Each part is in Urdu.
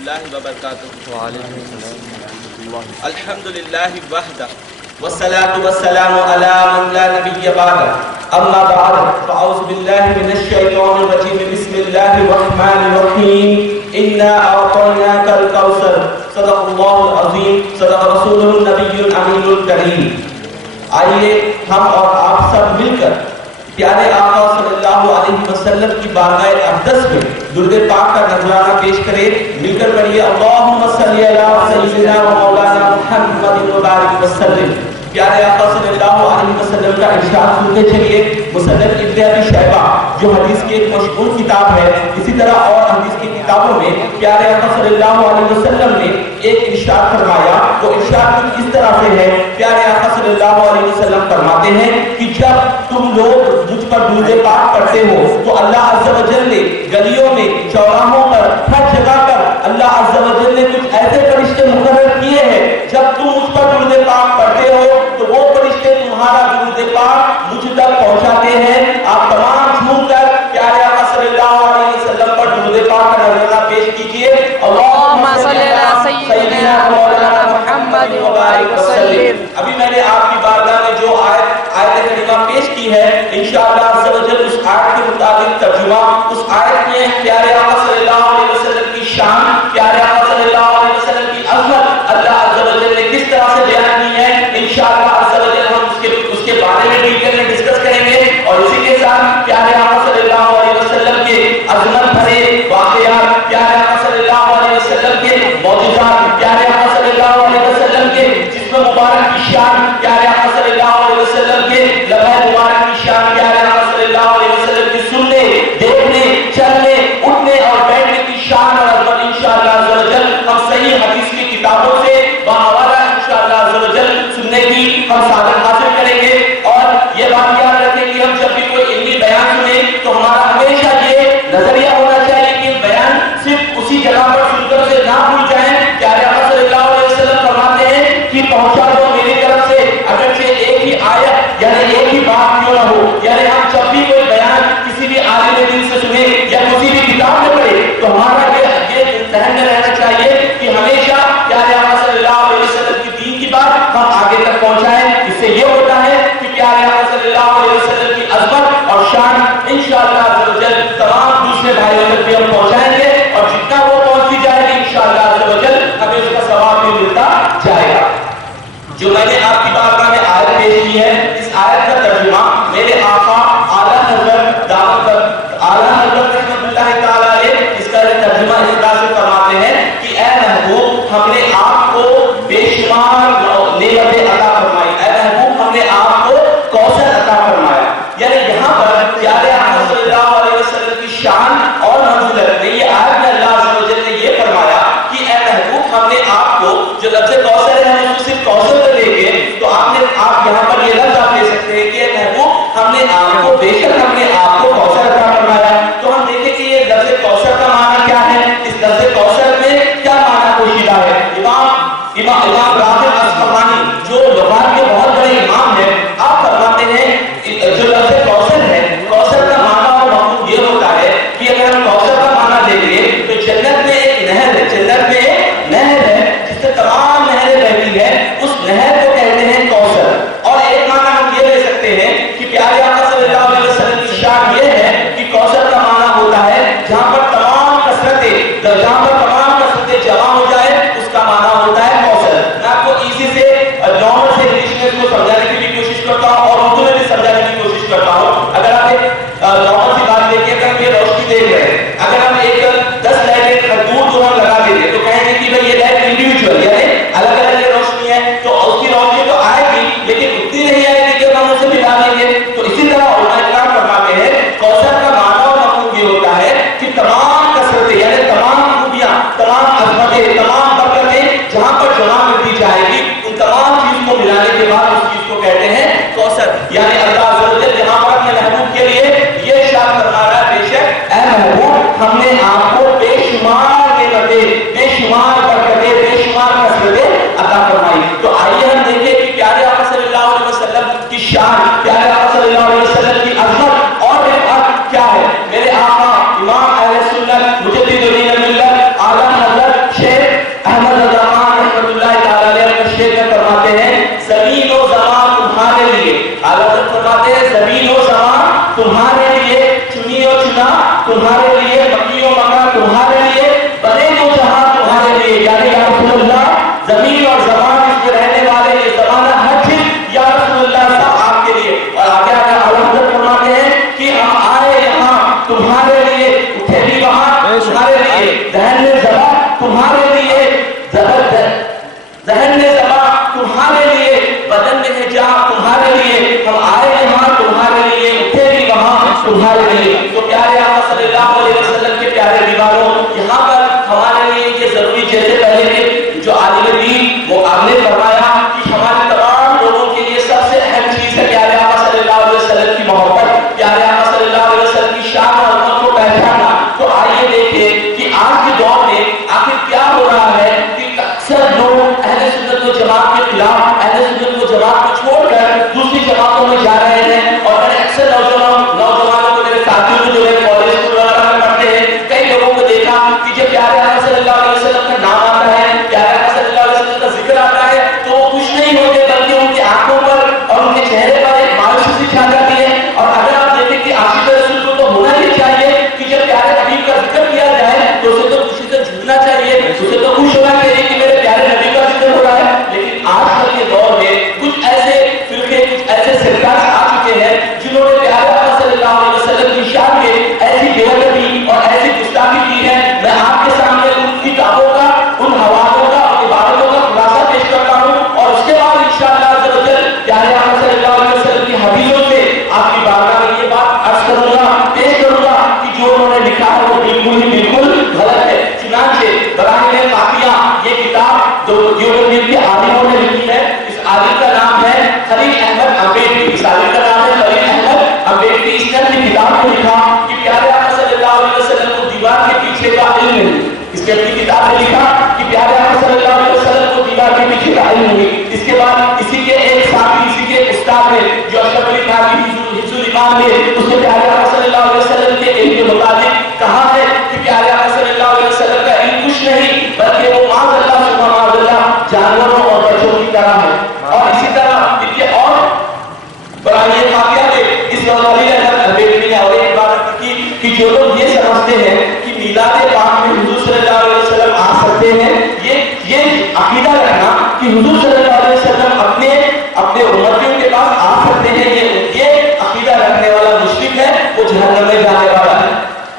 اللہ وبرکاتہ۔ وعلیکم السلام۔ الحمد للہ وحدہ والصلاة والسلام علی من لا نبی بعدہ، اما بعد فاعوذ باللہ من الشیطان الرجیم، بسم اللہ الرحمن الرحیم، انا اعطیناک الکوثر، صدق اللہ العظیم، صدق رسول النبی الامین الکریم۔ آئیے ہم اور آپ سب مل کر پیارے آقا صلی اللہ علیہ وسلم کی بارگاہ اقدس میں درود پاک کا نذرانہ پیش کرے، مل کر پڑھیے اللہم صلی علی سیدنا و مولانا محمد وبارک وسلم۔ پیارے آقا صلی اللہ علیہ وسلم کا ارشاد سنتے چلیے۔ مصنف ابن ابی شیبہ جو حدیث کی ایک مشہور کتاب ہے، اسی طرح اور حدیث کی کتابوں میں پیارے آقا صلی اللہ علیہ وسلم نے ایک ارشاد فرمایا، وہ ارشاد کچھ اس طرح سے ہے۔ پیارے آقا صلی اللہ علیہ وسلم فرماتے ہیں کہ جب تم لوگ مجھ پر درود پاک پڑھتے ہو تو اللہ عز و جل نے گلیوں میں، چوراہوں پر، ہر جگہ پر اللہ عز و جل نے کچھ ایسے فرشتے مقرر کیے ہیں، جب تم مجھ پر درود پاک پڑھتے ہو تو وہ فرشتے تمہارا درود پاک مجھ تک پہنچاتے ہیں۔ آپ تمام جھوم کر پیارے آقا صلی اللہ علیہ وسلم پر درود پاک کا نذرانہ پیش کیجیے۔ اللہم صلی علی سیدنا مولانا محمد وبارک وسلم۔ ابھی میں نے آپ کی بارگاہ میں جو آیت کریمہ پیش کی ہے، انشاءاللہ عز و جل اس آیت کے مطابق ترجمہ، اس آیت میں پیارے آقا صلی اللہ علیہ وسلم کی شان، پیارے آقا صلی اللہ علیہ وسلم کی عظمت اللہ عز و جل نے کس طرح سے بیان کی ہے، انشاءاللہ عز و جل ہم اس کے بارے میں ڈیٹیل میں ڈسکس کریں گے، اور اسی کے ساتھ پیارے آقا صلی اللہ علیہ وسلم کے عظمت بھرے واقعات، پیارے آقا صلی اللہ علیہ وسلم کے معجزات، پیارے آقا صلی اللہ علیہ وسلم کے جسم مبارک کی شان، پیارے آقا صلی اللہ علیہ وسلم کے لبہ مبارک کی شان، پیارے آقا صلی اللہ علیہ وسلم کی سننے، دیکھنے، چلنے، اٹھنے اور بیٹھنے کی شان اور عظمت انشاءاللہ عز و جل ہم صحیح حدیث کی کتابوں سے باحوالہ انشاءاللہ عز و جل سننے کی ہم سعادت حاصل کریں گے۔ اور یہ بات یاد رکھیں کہ ہم جب بھی کوئی علمی بیان سنیں تو ہمارا ہمیشہ یہ نظریہ ہونا چاہیے کہ بیان صرف اسی جگہ پر سن کر سے نہ بھول جائیں۔ پیارے آقا صلی اللہ علیہ وسلم فرماتے ہیں کہ پہنچا دو میری طرف سے اگرچہ ایک ہی آیت یعنی ایک ہی بات کیوں نہ ہو، یعنی ہم جب بھی کوئی بیان کسی بھی عالم دین سے سنیں یا کسی بھی کتاب میں پڑھیں تو ہمارا یہ ذہن میں رہنا چاہیے کہ ہمیشہ پیارے آقا صلی اللہ علیہ وسلم کی دین کی بات ہم آگے تک پہنچائیں۔ اس سے یہ ہوتا ہے کہ پیارے آقا صلی اللہ علیہ وسلم کی عظمت اور شان انشاءاللہ عز و جل تمام دوسرے بھائیوں تک بھی ہم پہنچائیں گے، اور جتنا وہ پہنچتی جائے گی انشاءاللہ عز و جل ہمیں اس کا ثواب بھی ملتا جائے گا۔ جو میں نے آپ کی بارگاہ میں آیت پیش کی ہے، اس آیت کا ترجمہ میرے آقا اعلیٰ حضرت رحمۃ اللہ تعالیٰ علیہ اس کا ترجمہ اس طرح سے فرماتے ہیں کہ اے محبوب ہم نے آپ کو بے شمار نعمتیں عطا فرمائی، اے محبوب ہم نے آپ کو کوثر عطا فرمایا۔ یعنی یہاں پر پیارے آقا صلی اللہ علیہ وسلم کی شان اور منزلت میں یہ آیت میں اللہ عز و جل نے یہ فرمایا کہ اے محبوب ہم نے آپ کو جو لفظ کوثر ہے ہم صرف کوثر کو لے کے تو آپ یہاں پر یہ لفظ آپ لے سکتے ہیں کہ اے محبوب ہم نے آپ کو بے شک ہم نے آپ کو کوثر عطا فرمایا۔ تو ہم دیکھیں کہ یہ لفظ کوثر کا معنی کیا ہے، اس لفظ کوثر میں کیا معنی پوشیدہ ہے۔ امام تمہارے لیے ذہن میں زباں تمہارے لیے، بدن میں ہے جہاں تمہارے لیے، ہم آئے یہاں تمہارے لیے، اٹھے بھی وہاں تمہارے لیے۔ تو پیارے آقا صلی اللہ علیہ وسلم کے پیارے دیواروں، یہاں پر ہمارے لیے یہ ضروری، جیسے پہلے کے جو عالم دین وہ آپ نے فرمایا کہ ہمارے تمام لوگوں کے لیے سب سے اہم چیز ہے پیارے آقا صلی اللہ علیہ وسلم کی محبت، پیارے آقا صلی اللہ علیہ وسلم کی شان اور عظمت کو پہچاننا۔ تو آئیے دیکھیں کہ آج کے دور میں آخر کیا ہو رہا ہے کہ اکثر لوگ اہل سنت و جماعت کے خلاف، اہل سنت و جماعت کو چھوڑ کر دوسری جماعتوں میں جا رہے ہیں، اور میں نے اکثر نوجوانوں کو، میرے ساتھیوں کو جو ہے کالج اسکول وغیرہ میں پڑھتے ہیں، کئی لوگوں کو دیکھا کہ جب پیارے آقا صلی اللہ علیہ وسلم کا نام آتا ہے، پیارے آقا صلی اللہ علیہ وسلم کا ذکر آتا ہے، تو وہ خوش نہیں ہوتے، بلکہ ان کی آنکھوں پر اور ان کے چہرے پر ایک مایوسی چھا جاتی ہے۔ اور اگر آپ دیکھیں کہ عاشق رسول کو تو ہونا یہ چاہیے کہ جب پیارے حبیب کا ذکر کیا جائے تو اسے تو خوشی سے جھومنا چاہیے، اسے تو خوش ہونا چاہیے کہ میرے پیارے نبی کا ذکر ہو رہا ہے۔ لیکن آج کل کے دور میں کچھ ایسے فرقے، کچھ ایسے سرکار آ چکے ہیں جنہوں نے پیارے آقا صلی اللہ علیہ وسلم کی شان میں ایسی بے ادبی اور ایسی گستاخی کی ہے۔ میں آپ کے سامنے ان کتابوں کا، ان حوالوں کا، ان عبارتوں کا خلاصہ پیش کرتا ہوں، اور اس کے بعد انشاءاللہ عز و جل پیارے آقا صلی اللہ علیہ وسلم کی حدیثوں سے آپ کی بارگاہ میں یہ بات عرض کروں گا، پیش کروں گا کہ جو انہوں نے لکھا ہے وہ بالکل ہی بالکل غلط ہے۔ چنانچہ براہین قافیہ یہ کتاب جو دیوبند کے عالموں نے لکھی ہے، اس عالم کا نام ہے خلیل احمد امبیڈکر، اس عالم کا نام ہے خلیل احمد امبیڈکر۔ اس نے اپنی کتاب میں لکھا کہ پیارے آقا صلی اللہ علیہ وسلم کو دیوار کے پیچھے کا علم نہیں۔ اس نے اپنی کتاب میں لکھا کہ پیارے آقا صلی اللہ علیہ وسلم کو دیوار کے پیچھے کا علم نہیں۔ اس کے بعد اسی کے ایک ساتھی، اسی کے ایک استاد نے جو اشرف علی تھانوی حفظ الایمان میں، اس نے پیارے آقا صلی اللہ علیہ وسلم کے علم کے مطابق کہا ہے کہ پیارے آقا صلی اللہ علیہ وسلم کا علم کچھ نہیں بلکہ وہ معاذ اللہ سبحانہ معاذ اللہ جانوروں اور بچوں کی طرح ہے۔ اور اسی طرح ان کے اور براہین قافیہ میں اس خلیل احمد امبیڈکر نے اور ایک بات کی کہ جو لوگ یہ سمجھتے ہیں کہ میلاد پاک میں حضور صلی اللہ علیہ وسلم آ سکتے ہیں، یہ عقیدہ رکھنا کہ حضور صلی اللہ علیہ وسلم اپنے امتیوں کے پاس آ سکتے ہیں، یہ عقیدہ رکھنے والا مشرک ہے، وہ جہنم میں جانے والا ہے۔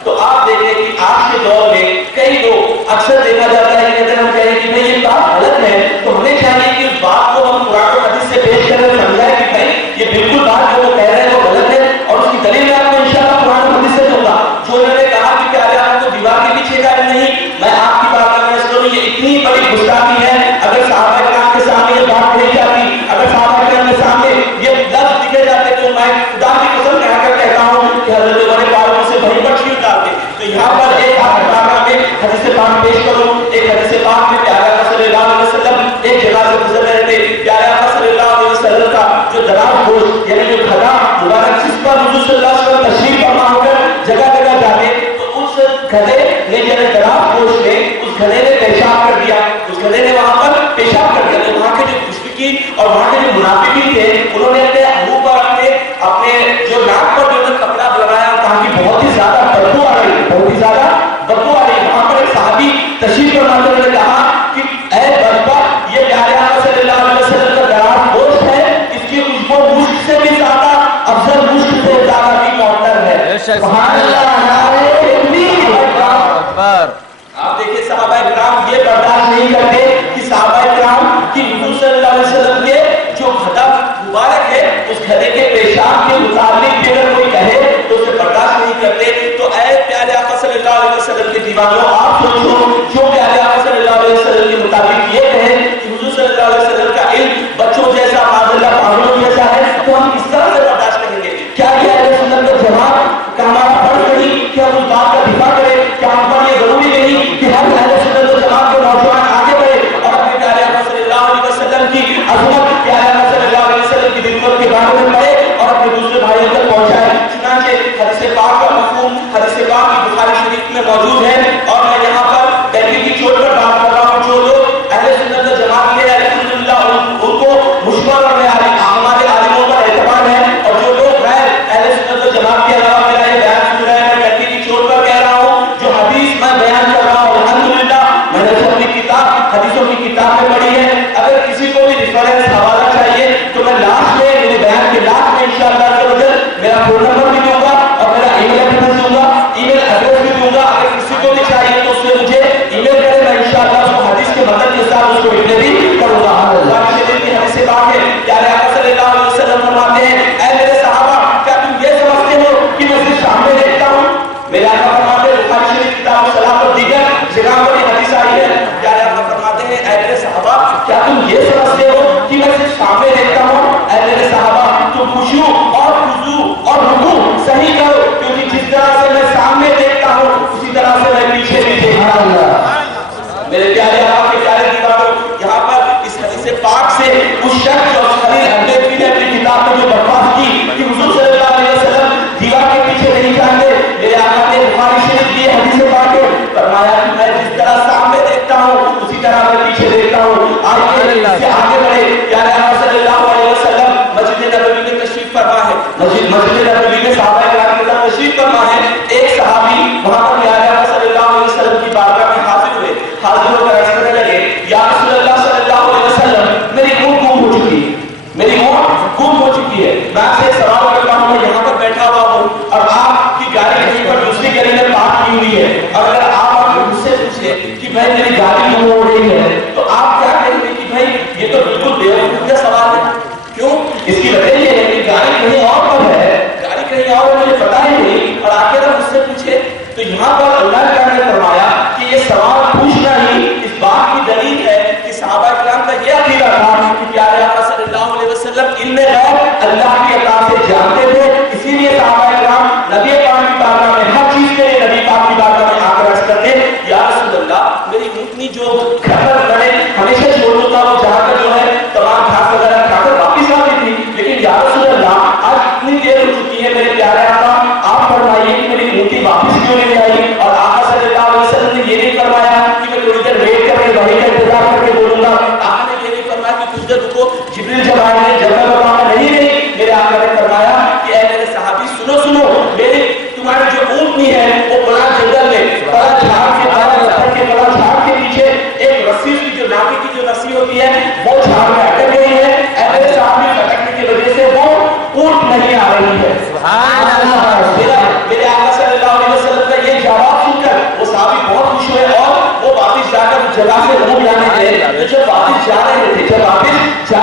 تو آپ دیکھیں کہ آج کے دور میں کئی لوگ اکثر دیکھا جاتا ہے کہ اگر ہم کہیں کہ بھائی یہ بات غلط ہے تو ہمیں چاہیے کہ اس بات کو ہم قرآن و حدیث سے پیش کریں، سمجھائیں کہ بھائی یہ بالکل بات جو وہ کہہ رہے ہیں وہ غلط ہے، اور اس کی دلیل میں آپ کو انشاءاللہ قرآن و حدیث سے دوں گا۔ جو انہوں نے کہا کہ پیارے آقا کو دیوار کے پیچھے کا نہیں، میں آپ کی بات کروں، یہ اتنی بڑی گستاخی ہے۔ اگر صحابہ کرام کے سامنے یہ بات کہی جاتی، اگر صحابہ کرام کے سامنے یہ لفظ لکھے جاتے، تو میں خدا کی قسم کہہ کر کہتا ہوں کہ حضرت عمر فاروق سے بھری پر چھیڑ ڈالتے۔ تو یہاں پر ایک بات میں حدیث پاک پیش کروں، ایک حدیث پاک میں پیارے آقا صلی اللہ علیہ وسلم ایک جگہ سے گزر رہے تھے، پیارے آقا صلی اللہ علیہ وسلم کا جو دراز گوشت یعنی جو کھدا مبارک جس پر حضور صلی اللہ علیہ وسلم تشریف فرما ہو کر جگہ جگہ جاتے، تو اس گدھے نے یعنی دراز گوشت نے اس گدھے نے پیشاب کر دیا، اس گدھے نے وہاں پر پیشاب کر دیا۔ تو وہاں کے جو مشرکین اور وہاں کے جو منافقین تھے انہوں نے اپنے منہ پر اپنے جو ناک پر جو کپڑا لگایا، کہا کہ بہت ہی زیادہ بدبو آ رہی ہے، بہت ہی زیادہ بدبو آ رہی ہے۔ وہاں پر ایک صحابی تشریف فرماتے ہوئے نے کہا کہ اے بدبخت، یہ پیارے آقا صلی اللہ علیہ وسلم کا دراز گوشت ہے، اس کی خوشبو مشک سے بھی زیادہ افضل، مشک سے زیادہ بھی معطر ہے۔ سبحان اللہ، نعرہ تکبیر، اکبر۔ آپ دیکھیں صحابہ کرام یہ برداشت نہیں کرتے کہ صحابہ کرام کی حضور صلی اللہ علیہ وسلم کے جو گھڑا مبارک ہے اس گھڑے کے پیشاب کے متعلق بھی اگر کوئی کہے تو اسے برداشت نہیں کرتے۔ تو اے پیارے آقا صلی اللہ علیہ وسلم کے دیوانوں، آپ سوچو، جو پیارے آقا صلی اللہ علیہ وسلم کے مطابق یہ کہے کہ حضور صلی اللہ علیہ وسلم کا علم بچوں جیسا، معاذ اللہ پاگلوں جیسا ہے، تو ہم کس طرح سے برداشت کریں گے؟ کیا یہ اہل سنت کا جماعت کا ہمارا فرض نہیں کہ ہم اس بات کا دفاع کریں؟ کیا ہم پر یہ ضروری نہیں کہ ہر اہل سنت و جماعت کے نوجوان آگے بڑھے اور اپنے پیارے آقا صلی اللہ علیہ وسلم کی عظمت، پیارے آقا صلی اللہ علیہ وسلم کی خدمت کے بارے میں پڑھے اور اپنے دوسرے بھائیوں تک پہنچائے؟ چنانچہ حدیث پاک کا مفہوم حدیث پاک کی بخاری شریف میں موجود ہے، اور میں یہاں پر بیٹھی کی چوٹ پر بات کر رہا ہوں۔ جو لوگ اہل سنت و جماعت کے الحمدللہ ان کو مشمل اور ہمارے عالموں پر اعتماد ہے، اور جو لوگ غیر اہل سنت و جماعت کے علاوہ میرا یہ بیان سن رہے ہیں، میں بیٹھی کی چوٹ پر کہہ رہا ہوں، جو حدیث میں بیان کر رہا ہوں الحمدللہ میں نے اپنی کتاب حدیثوں کی کتاب میں پڑھی ہے۔ اگر کسی کو بھی ریفرنس حوالہ چاہیے تو میں لاسٹ میں میرے بیان کے لاسٹ میں انشاءاللہ میرا فون نمبر بھی دوں گا اور میرا ای میل ایڈریس دوں گا، ای میل ایڈریس بھی دوں گا۔ اگر کسی کو بھی چاہیے تو اس سے مجھے ای میل کرے، میں انشاءاللہ پیارے آقا کے پیارے دیوانوں، یہاں پر اس حدیث پاک سے اس شخص جو خلیل حنبلی نے اپنی کتاب میں جو درخواست کی کہ حضور صلی اللہ علیہ وسلم دیوار کے پیچھے نہیں جاتے، میرے آقا نے بخاری شریف کی حدیث پاک ہے فرمایا کہ میں جس طرح سامنے دیکھتا ہوں اسی طرح میں پیچھے دیکھتا ہوں۔ آئیے سے آگے بڑھے، پیارے آقا صلی اللہ علیہ وسلم مسجد نبوی میں تشریف فرما ہے، مسجد نبوی میں صحابہ کرام کے ساتھ تشریف فرما ہے۔ ایک صحابی وہاں پر پیارے آقا صلی اللہ علیہ وسلم کی بارگاہ میں حاضر ہوئے، حاضر ہو کر عرض کرنے لگے یا رسول اللہ صلی اللہ علیہ وسلم میری اونٹ گم ہو چکی ہے، میری اونٹ گم ہو چکی ہے، میں آپ سے سوال کرتا ہوں، میں یہاں پر بیٹھا ہوا ہوں اور آپ کی گاڑی کہیں پر دوسری گلی میں پارک کی ہوئی ہے، اور اگر آپ مجھ سے پوچھے کہ بھائی میری گاڑی گم ہو رہی ہے تو آپ کیا کہیں گے کہ بھائی یہ تو بالکل بیوقوف کا سوال ہے؟ کیوں؟ اس کی وجہ یہ ہے کہ گاڑی کہیں اور پر ہے، گاڑی کہیں اور مجھے پتا ہی نہیں، اور آگے اگر مجھ سے پوچھے تو یہاں پر اللہ تعالیٰ نے فرمایا کہ یہ سوال پوچھنا ہی اس بات کی دلیل ہے کہ صحابہ کرام کا یہ عقیدہ تھا کہ پیارے آقا صلی اللہ علیہ وسلم علم غیب اللہ کی عطا سے جانتے تھے، اسی لیے صحابہ کرام نبی پاک کی بارگاہ میں ہر چیز کے لیے نبی پاک کی بارگاہ میں آ کر عرض کرتے یا رسول اللہ میری اونٹنی جو گھر پر میں نے ہمیشہ چھوڑ دیتا وہ جہاں پر جو ہے تمام گھاس وغیرہ کھا کر واپس آتی تھی، لیکن یا رسول اللہ آج اتنی دیر ہو چکی ہے میرے پیارے آقا آپ فرمائیے کہ میری اونٹی واپس کیوں نہیں آئی؟ اور آقا صلی اللہ علیہ وسلم نے یہ نہیں فرمایا کہ میں تھوڑی دیر ویٹ کر کے وہی کا انتظار کر کے بولوں گا، آقا نے یہ نہیں فرمایا کہ کچھ دیر رکو جبریل جب آئے ہیں جب میں بتاؤں نہیں، میرے آقا نے فرمایا کہ اے میرے صحابی سنو میری تمہاری جو اونٹنی ہے وہ بڑا جنگل میں بڑا جھاڑ کے بڑا جھاڑ کے پیچھے ایک رسی کی جو ناکے کی جو رسی ہوتی ہے وہ جھاڑ میں اٹک گئی ہے، اے میرے صحابی اٹکنے کی وجہ سے وہ اونٹ نہیں آ رہی ہے۔ سبحان اللہ۔ میرے آقا صلی اللہ علیہ وسلم کا یہ جواب سن کر وہ صحابی بہت خوش ہوئے اور وہ واپس جا کر جگہ سے منہ لانے گئے، تو جب واپس جا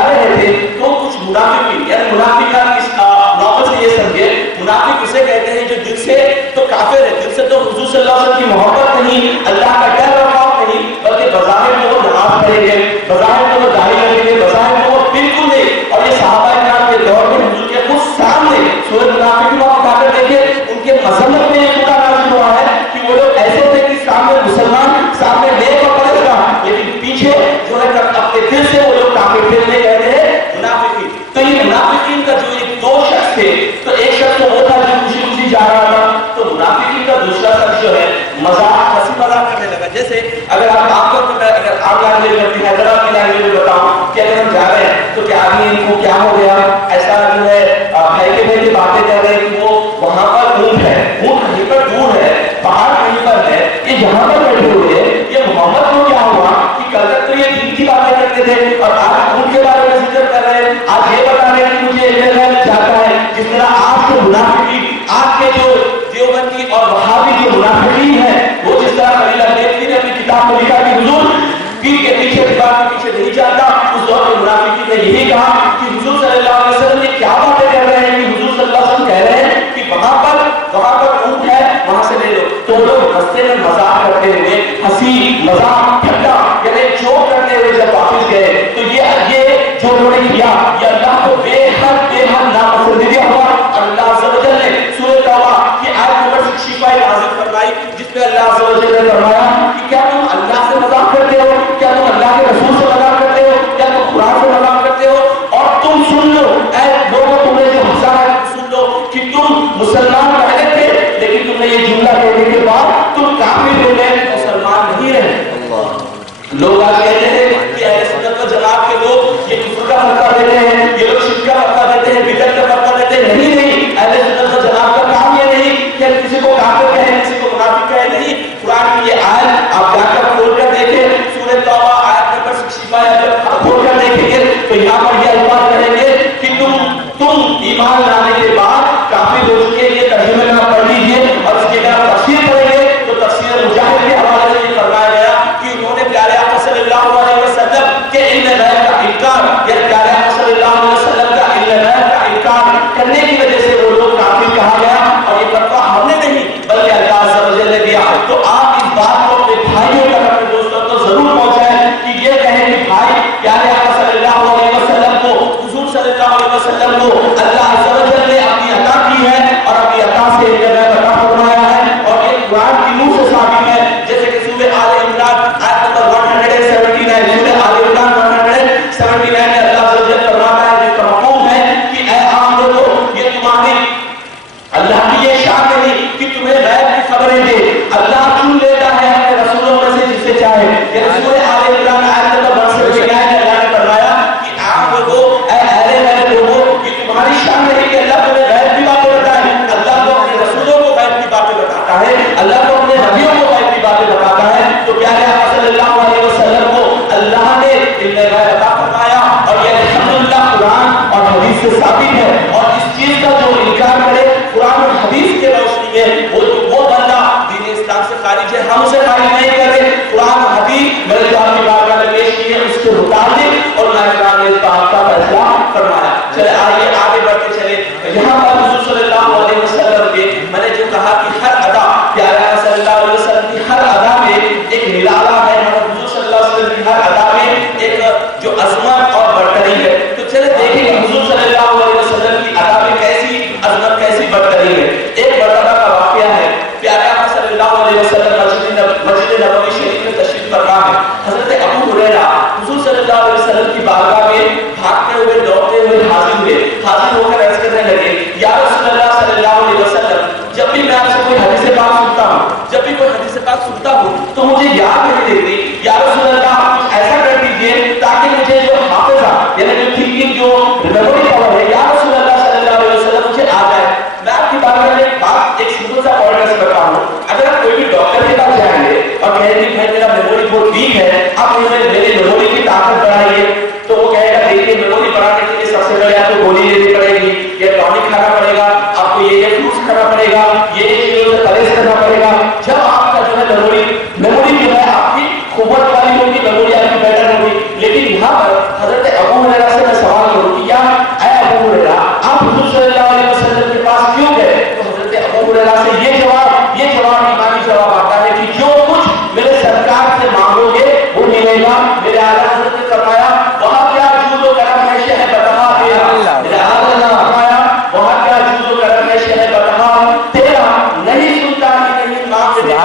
رہے تھے تو کچھ منافق یعنی منافقات اس نوبت سے یہ سمجھے منافق اسے کہتے ہیں جو دل سے تو کافر ہے، دل سے تو حضور صلی اللہ علیہ وسلم کی محبت نہیں، اللہ کا ڈر اور خوف نہیں، بلکہ بظاہر میں وہ نماز پڑھیں گے، بظاہر میں وہ داڑھی رکھیں گے، بظاہر میں وہ بالکل نہیں، اور یہ صحابہ کرام کے دور میں حضور کے خود سامنے سورۃ منافقین کو اٹھا کر دیکھیں ان کے مذمت میں یہ خدا نازل ہوا ہے کہ وہ لوگ ایسے تھے کہ سامنے مسلمان سامنے نیک اور پرہیزگار، لیکن پیچھے جو ہے اپنے دل سے وہ لوگ کافر پھرنے کہتے ہیں منافقین۔ تو یہ منافقین کا جو ایک دو شخص تھے، تو ایک شخص تو وہ تھا جو خوشی خوشی جا رہا تھا، تو منافقین کا دوسرا شخص جو ہے مذاق ہنسی مذاق کرنے لگا۔ جیسے اگر آپ عام طور پر اگر عام لینگویج میں حیدرآباد کی لینگویج میں بتاؤں کہ اگر ہم جا رہے ہیں تو کیا آدمی ان کو کیا ہو گیا ایسا جو ہے پھیلے پھیلے باتیں کر رہے ہیں کہ وہ وہاں پر اونٹ ہے، اونٹ کہیں پر دور ہے، پہاڑ کہیں پر ہے، یہ یہاں پر بیٹھے ہوئے ہیں، یہ محمد کو کیا ہوا کہ کل تک تو یہ دین کی باتیں کرتے تھے اور آج اونٹ کے بارے میں ذکر کر رہے ہیں، آج یہ بتا رہے ہیں کہ مجھے علم غیب چاہتا ہے، جس طرح آپ کے منافقین آپ کے جو دیوبندی اور وہابی جو منافقین ہیں وہ جس طرح خلیل حنبلی نے اپنی کتاب میں لکھا کہ حضور پیر کے پیچھے دیوار کے پیچھے نہیں جاتا، اس دور میں منافقین نے یہی کہا کہ حضور صلی اللہ علیہ وسلم نے کیا باتیں کر رہے ہیں کہ حضور صلی اللہ علیہ وسلم کہہ رہے ہیں کہ وہاں پر اونٹ ہے وہاں سے لے لو، تو لوگ رستے میں مذاق کرتے ہوئے ہنسی مذاق ٹھٹا یعنی جوک کرتے ہوئے جب واپس گئے تو یہ جو انہوں نے کیا یہ اللہ کو بے حد ناپسندیدہ ہوا۔ اللہ عز و جل نے سورۃ توبہ کی آیت نمبر 65 نازل فرمائی جس پہ اللہ عز و جل نے فرمایا کہ کیا تم اللہ سے مذاق کرتے ہو، کیا تم اللہ کے رسول سے مذاق کرتے ہو، کیا تم قرآن سے مذاق کرتے ہو، اور تم سن لو اے لوگوں تم نے جو ہنسا ہے سن لو کہ تم مسلمان پہلے تھے لیکن تم نے یہ جملہ کہنے کے بعد تم کافر ہو گئے، مسلمان نہیں رہے۔ لوگ آج کہتے ہیں کہ اہل سنت و جماعت کے لوگ یہ کفر کا فتویٰ دیتے ہیں، یہ لوگ شرک کا فتویٰ دیتے ہیں، بدعت کا فتویٰ دیتے ہیں، نہیں اہل سنت و جماعت کا کام یہ نہیں کہ ہم کسی کو کافر کہیں کسی کو منافق کہیں، نہیں، قرآن کی یہ آیت آپ جا کر کھول کر دیکھیں سورۃ توبہ آیت نمبر 65 جب کھول کر دیکھیں گے تو یہاں پر یہ الفاظ رہیں گے کہ تم ایمان لانے کے بعد کافر ہو چکے، یہ ترجمے میں پڑھ لیجیے اور اس کی اگر تفسیر پڑھیں گے تو تفسیر مجاہد کے حوالے سے یہ فرمایا گیا کہ انہوں نے پیارے آقا صلی اللہ علیہ وسلم کے علم غیب کا انکار یا پیارے آقا صلی اللہ 79 میں اللہ عز و جل فرماتا ہے، جس کا مفہوم ہے کہ اے عام لوگوں، یہ تمہاری اللہ کی یہ شان نہیں کہ تمہیں غیب کی خبریں دے، اللہ چن لیتا ہے اپنے رسولوں میں سے جسے چاہے۔ یہ رسول آل عمران آیت نمبر 169 میں اللہ نے فرمایا کہ عام لوگوں، اے اہل بیت لوگوں، یہ تمہاری شان نہیں کہ اللہ تمہیں غیب کی باتیں بتائے، اللہ تو اپنے رسولوں کو غیب کی باتیں بتاتا ہے، اللہ تو اپنے نبیوں کو غیب کی باتیں بتاتا ہے۔ تو پیارے آقا صلی اللہ علیہ وسلم کو اللہ نے علم غیب عطا فرمایا، اور یہ الحمدللہ قرآن اور حدیث سے ثابت ہے۔ اور اس چیز کا جو انکار کرے قرآن اور حدیث کے روشنی میں، وہ بندہ دین اسلام سے خارج ہے۔ ہم اسے خارج نہیں کرتے، قرآن اور حدیث میرے جو آپ کی بارگاہ میں پیش کی ہے اس کے مطابق اور قرآن نے اس بات کا فیصلہ فرمایا۔ چلے آئیے آگے بڑھتے چلے۔ یہاں پر حضور صلی اللہ علیہ وسلم کے میں نے جو کہا کہ ہر ادا، پیارے صلی اللہ علیہ وسلم کی ہر ادا میں ایک نرالا ہے، حضور صلی اللہ علیہ وسلم کی ہر ادا میں ایک جو عظمت اور برتری ہے۔ تو چلے دیکھیں کہ حضور صلی اللہ علیہ وسلم کی ادا میں کیسی عظمت، کیسی برتری ہے۔ ایک مرتبہ کا واقعہ ہے، پیارے آقا صلی اللہ علیہ وسلم مسجد نبوی شریف میں تشریف فرما ہے۔ حضرت ابو ہریرہ حضور صلی اللہ علیہ وسلم کی بارگاہ میں بھاگتے ہوئے دوڑتے ہوئے حاضر ہو کر عرض کرنے لگے، یا رسول اللہ صلی اللہ علیہ وسلم، جب بھی میں آپ سے کوئی حدیث پاک سنتا ہوں، جب بھی کوئی حدیث پاک سنتا ہوں تو مجھے یاد نہیں رہتی، یا رسول اللہ کچھ ایسا کر دیجئے تاکہ مجھے جو حافظہ یعنی جو تھنکنگ، جو میموری پاور ہے، یا رسول اللہ صلی اللہ علیہ وسلم مجھے آ جائے۔ میں آپ کی بارگاہ میں ایک سمپل سا پوائنٹ کرتا ہوں، اگر آپ کوئی بھی ڈاکٹر کے پاس جائیں گے اور کہیں گے بھائی میرا میموری بہت ویک ہے، آپ مجھے میری میموری کی طاقت بڑھائیے، تو وہ کہے گا دیکھیے میموری بڑھانے کے لیے سب سے پہلے آپ کو گولی لینی پڑے گی، یہ ٹانک کھانا پڑے گا، آپ کو یہ فروٹس کھانا پڑے گا، یہ چیزوں سے پرہیز کرنا پڑے گا۔ جب آپ کا جو ہے میموری جو ہے آپ کی قوت والی ہوگی، میموری آپ کی بیٹر ہوگی۔ لیکن یہاں پر حضرت ابو ہریرہ سے میں سوال کروں کہ یا اے ابو ہریرہ، آپ حضور صلی اللہ علیہ وسلم کے پاس کیوں گئے؟ تو حضرت ابو ہریرہ سے یہ جواب ایمانی جواب آتا ہے کہ جو کچھ میرے سرکار سے مانگو گے وہ ملے گا۔ میرے اعلیٰ حضرت نے فرمایا وہاں کیا جود و کرم ہے شہ بتہا تیرا، میرے اعلیٰ نے فرمایا وہاں کیا جود و کرم ہے شہ بتہا تیرا، نہیں سنتا کہ نہیں مانگ دے۔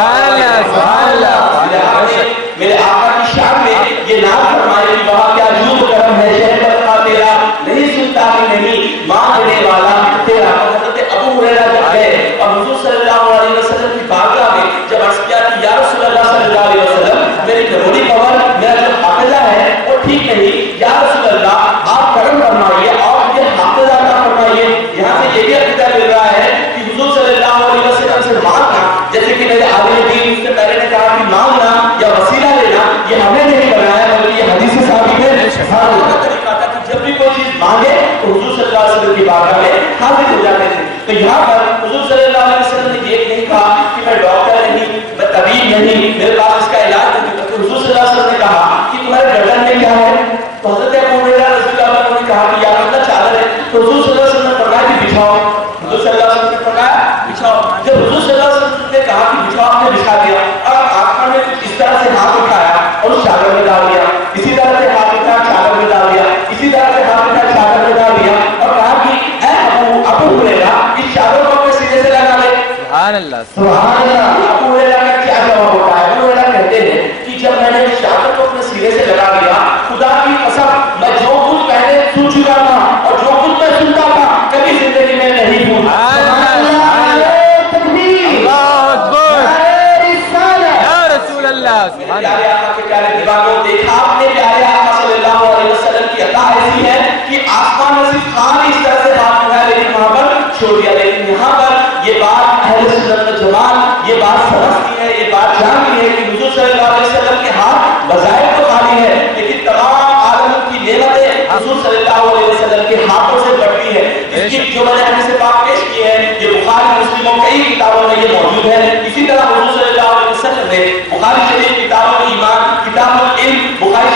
میرے آقا کی شان میں یہ نام فرمائے کہ وہاں کیا جود و کرم ہے شہ بتہا تیرا، نہیں سنتا کہ نہیں مانگنے والا تیرا۔ حضرت ابو ہریرہ جب گئے اور حضور صلی اللہ علیہ وسلم کی بارگاہ میں جب عرض کیا کہ یا رسول اللہ صلی اللہ علیہ وسلم، میری میموری پاور، میرا جو حافظہ ہے وہ ٹھیک نہیں، یا رسول اللہ آپ کرم فرمائیے اور مجھے حافظہ عطا فرمائیے۔ یہاں سے یہ بھی عقیدہ مل رہا ہے کہ حضور صلی اللہ علیہ وسلم سے مانگنا، جیسے کہ میرے عالم دین اس سے پہلے نے کہا کہ مانگنا یا وسیلہ لینا یہ ہمیں نہیں بنایا بلکہ یہ حدیث سے ثابت ہے۔ ہر طریقہ تھا کہ جب بھی کوئی چیز مانگے تو حضور صلی اللہ علیہ وسلم کی بارگاہ میں حاضر ہو جاتے تھے۔ تو یہاں پر حضور صلی اللہ علیہ وسلم نے یہ نہیں کہا کہ میں ڈاکٹر نہیں، میں طبیب نہیں، میرے پاس اس کا علاج نہیں، بلکہ حضور صلی اللہ علیہ وسلم نے کہا کہ تمہارے گردن میں کیا ہے؟ تو حضرت ابو ہریرہ رضی اللہ عنہ نے کہا کہ یا رسول اللہ چادر ہے۔ تو حضور صلی اللہ علیہ وسلم نے فرمایا کہ بچھاؤ، حضور صلی اللہ علیہ وسلم نے فرمایا بچھاؤ۔ جب حضور صلی اللہ علیہ وسلم نے کہا کہ بچھاؤ، آپ نے بچھا دیا اور آسمان میں اس طرح سے ہاتھ اٹھایا اور اس چادر میں ڈال دیا، اسی طرح سے ہاتھ اٹھایا چادر میں ڈال دیا، اسی طرح سے ہاتھ اٹھایا چادر میں ڈال دیا اور کہا کہ اے ابو ہریرہ اس چادر کو اپنے سینے سے لگا لے۔ سبحان اللہ، سبحان اللہ۔ ابو ہریرہ کا کیا جواب ہوتا ہے؟ ابو ہریرہ کہتے ہیں کہ جب میں نے اس چادر کو اپنے سینے سے لگا دیا، خدا کی قسم میں جو کچھ پہلے سن چکا تھا اور جو کچھ میں سنتا تھا کبھی زندگی میں نہیں بھولا۔ پیارے آقا کے پیارے دیوانوں، دیکھا آپ نے پیارے آقا صلی اللہ علیہ وسلم کی عطا ایسی ہے کہ آسمان میں صرف خالی اس طرح سے ہاتھ اٹھایا لیکن وہاں پر چھوڑ دیا۔ لیکن یہاں پر یہ بات اہل سنت والجماعت یہ بات سمجھتی ہے، یہ بات جانتی ہے کہ حضور صلی اللہ علیہ وسلم کے ہاتھ بظاہر تو خالی ہے لیکن تمام عالم کی نعمتیں حضور صلی اللہ علیہ وسلم کے ہاتھوں سے بڑھتی ہے۔ اس کی جو میں نے حدیث پاک پیش کی ہے یہ بخاری مسلم اور کئی کتابوں میں یہ موجود ہے۔ اسی طرح حضور صلی اللہ علیہ وسلم نے بخاری شریف کتاب الایمان، کتاب العلم، بخاری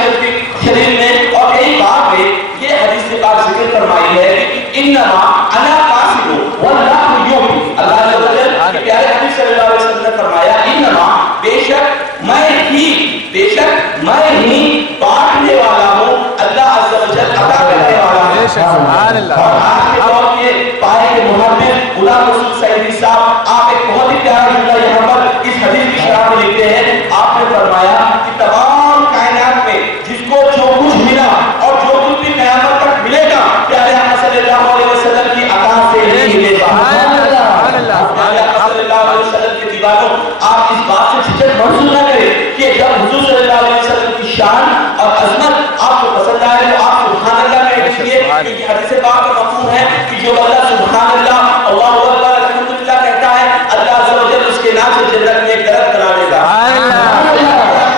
شریف میں اور کئی باب میں یہ حدیث پاک ذکر فرمائی ہے کہ انما انا قاسم واللہ یعطی۔ اللہ عز و جل کے پیارے حبیب صلی اللہ علیہ وسلم نے فرمایا انما بے شک میں ہی بانٹنے والا ہوں، اللہ عز و جل عطا کرنے والا ہوں۔ سبحان اللہ۔ اور آج کے دور کے پائے کے محدث غلام رسول سعیدی صاحب آپ ایک بہت ہی پیارا جملہ یہاں پر اس حدیث کی شرح میں لکھتے ہیں، آپ نے فرمایا کہ تمام کائنات میں جس کو جو کچھ ملا اور جو شان اور عظمت آپ کو پسند آئے تو آپ سبحان اللہ کہہ دیجیے، کیونکہ حدیث پاک کا مفہوم ہے کہ جو بندہ سبحان اللہ اللہ اکبر الحمدللہ کہتا ہے، اللہ عز و جل اس کے نام سے جنت میں ایک درخت کرا دے گا۔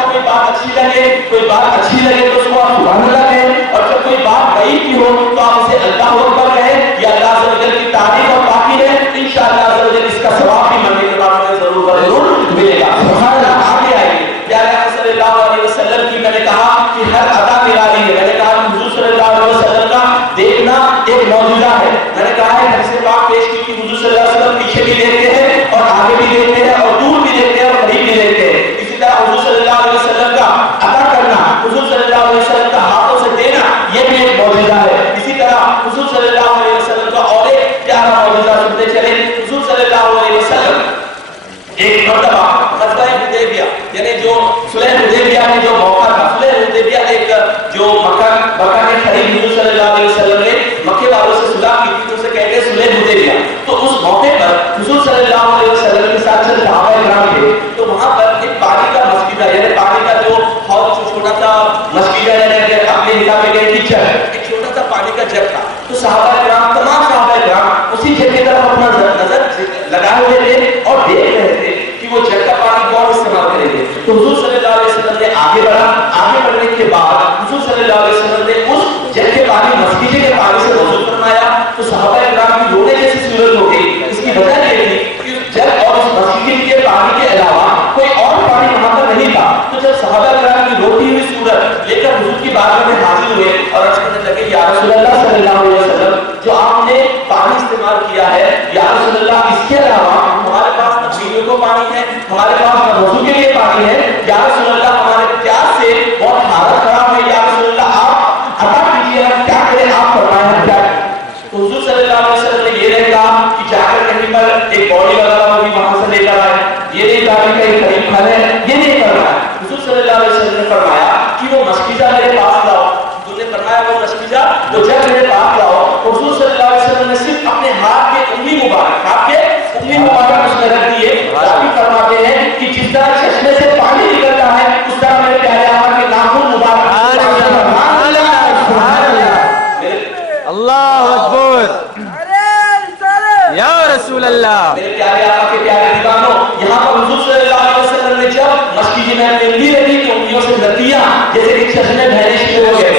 کوئی بات اچھی لگے تو اس کو آپ سبحان اللہ کہیں، اور جب کوئی بات غیب کی ہو تو آپ اسے اللہ اکبر کہیں، یا اللہ عز و جل کی تعریف اور پاکی ہے، انشاءاللہ عز و جل اس کا ثواب بھی مرنے کے بعد میں ضرور ملے گا۔ سبحان اللہ۔ آگے آئیے، پیارے آقا صلی اللہ علیہ وسلم کی میں نے کہا کہ ہر ادا نرالی ہے، میں نے کہا کہ حضور صلی اللہ علیہ وسلم کا دیکھنا ایک معجزہ ہے، میں نے کہا ہے حدیث پاک پیش کی کہ حضور صلی اللہ علیہ وسلم پیچھے بھی دیکھتے ہیں اور آگے بھی دیکھتے ہیں اور دور بھی دیکھتے ہیں اور قریب بھی دیکھتے ہیں۔ اسی طرح حضور صلی اللہ علیہ وسلم کا ادا کرنا، حضور صلی اللہ علیہ وسلم کا ہاتھوں سے دینا، یہ بھی ایک معجزہ ہے۔ اسی طرح حضور صلی اللہ علیہ وسلم کا اور ایک پیارا معجزہ سنتے چلے۔ حضور صلی اللہ علیہ وسلم ایک مرتبہ غزوہ حدیبیہ یعنی جو صلح حدیبیہ میں جو موقع تھا، صلح حدیبیہ ایک جو مکہ کے قریب حضور صلی اللہ علیہ وسلم نے مکے والوں سے صلح کی تھی، تو اسے کہتے ہیں صلح حدیبیہ۔ تو اس موقع پر حضور صلی اللہ علیہ وسلم کے ساتھ چند صحابہ کرام تھے، تو وہاں پر ایک پانی کا مسکیدہ یعنی پانی کا جو چھوٹا سا مسکیدہ یعنی اپنے حساب سے کہیں ٹیچر، ایک چھوٹا سا پانی کا جگ تھا۔ تو صحابہ کرام، تمام صحابہ کرام اسی جگ کی طرف اپنا نظر لگائے ہوئے تھے اور دیکھ رہے تھے کہ وہ جگ کا پانی کون استعمال کریں گے۔ تو حضور صلی اللہ علیہ وسلم نے آگے بڑھا، آگے بڑھنے کے بعد حضور صلی اللہ علیہ وسلم نے اس جگ کے پانی مسکیدے کے پانی سے وضو فرمایا، تو صحابہ کرام کی رونے جیسی صورت ہو گئی۔ اس کی وجہ یہ تھی کہ اس جگ اور اس مسکیدے کے پانی کے علاوہ کوئی اور پانی وہاں پر نہیں تھا۔ تو جب صحابہ کرام کی روتی ہوئی صورت لے کر حضور کی بارگاہ میں حاضر ہوئے اور عرض کرنے لگے، یا رسول اللہ صلی اللہ علیہ وسلم، جو آپ نے پانی استعمال کیا ہے، یا رسول اللہ اس کے علاوہ ہمارے پاس نہ پینے کو پانی ہے، ہمارے پاس نہ وضو کے لیے پانی ہے، یا رسول اللہ ہمارے پیاس سے بہت حالت خراب ہے، یا رسول اللہ آپ عطا کیجیے، ہم کیا کریں، آپ فرمائیں ہم کیا کریں۔ تو حضور صلی اللہ علیہ وسلم نے یہ نہیں کہا کہ جا کر کہیں پر ایک باڈی وغیرہ ہوگی وہاں سے لے کر آئے، یہ نہیں کہا کہ کہیں قریب کھا لیں، یہ نہیں فرمایا۔ حضور صلی اللہ علیہ وسلم نے فرمایا کہ وہ مشکیزہ میرے پاس لاؤ۔ حضور نے فرمایا وہ مشکیزہ وہ جگ میرے پاس لاؤ۔ حضور صلی اللہ علیہ وسلم نے صرف اپنے ہاتھ کے انگلی مبارک، ہاتھ کے انگلی مبارک اس میں رکھ دیے۔ راوی فرماتے ہیں کہ جس طرح چشمے سے پانی نکلتا ہے اس طرح میرے پیارے آقا کے ناخن مبارک اللہ اکبر یا رسول اللہ۔ میرے پیارے آقا کے پیارے دیوانوں، یہاں پر حضور صلی اللہ علیہ وسلم نے جب مسجد میں انگلی رکھی تو انگلیوں سے ندیاں جیسے کہ چشمے بہنے شروع ہو گئے۔